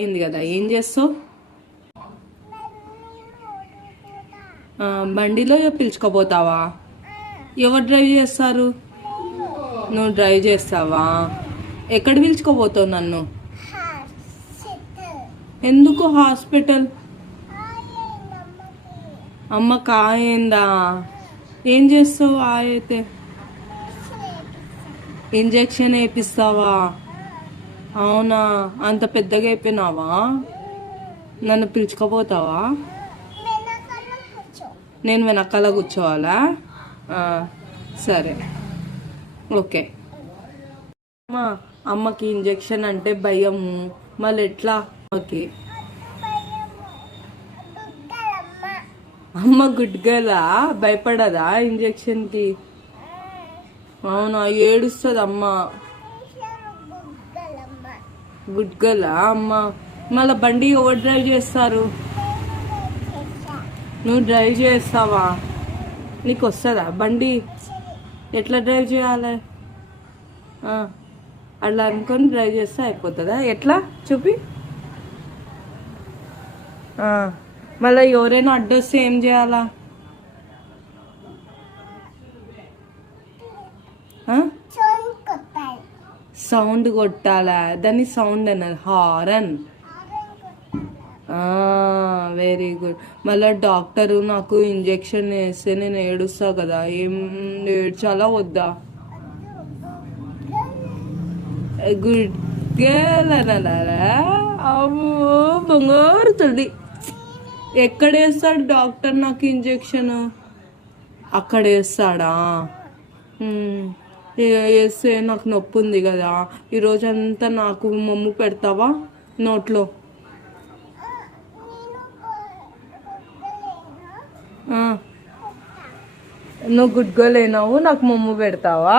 ఏంది కదా, ఏం చేస్తావు? బండిలో పిలుచుకోపోతావా? ఎవరు డ్రైవ్ చేస్తారు? నువ్వు డ్రైవ్ చేస్తావా? ఎక్కడ పిలుచుకోపోతావు నన్ను? ఎందుకు హాస్పిటల్? అమ్మ కాయిందా? ఏం చేస్తావు? అయితే ఇంజెక్షన్ వేపిస్తావా? అవునా, అంత పెద్దగా అయిపోయినావా? నన్ను పిలుచుకోపోతావా? నేను వెనకాల కూర్చోవాలా? సరే, ఓకే. అమ్మకి ఇంజెక్షన్ అంటే భయము, మళ్ళీ ఎట్లా? ఓకే. అమ్మ గుడ్ గర్లా? భయపడదా ఇంజెక్షన్కి? అవునా, ఏడుస్తుంది అమ్మ. గుడ్ గర్లా అమ్మ? మళ్ళీ బండి ఎవరు డ్రైవ్ చేస్తారు? నువ్వు డ్రైవ్ చేస్తావా? నీకు వస్తుందా బండి? ఎట్లా డ్రైవ్ చేయాలి? అట్లా అనుకొని డ్రైవ్ చేస్తే అయిపోతుందా? ఎట్లా చూపి. మళ్ళీ ఎవరైనా అడ్డొస్తే ఏం చేయాలా? సౌండ్ కొట్టాలా? దాన్ని సౌండ్ అన్నది, హారన్. Very good. మళ్ళీ డాక్టరు నాకు ఇంజెక్షన్ వేస్తే నేను ఏడుస్తా కదా, ఏం ఏడ్చాలా వద్దా? గుడ్ గర్ల్ అనాలా? అమ్మో బంగారు తల్లి. ఎక్కడ వేస్తాడు డాక్టర్ నాకు ఇంజెక్షన్? అక్కడ వేస్తాడా? వేస్తే నాకు నొప్పి ఉంది కదా, ఈరోజంతా నాకు మమ్ము పెడతావా నోట్లో? నువ్వు గుడ్ గర్ల్ అయినావు, నాకు మమ్ము పెడతావా?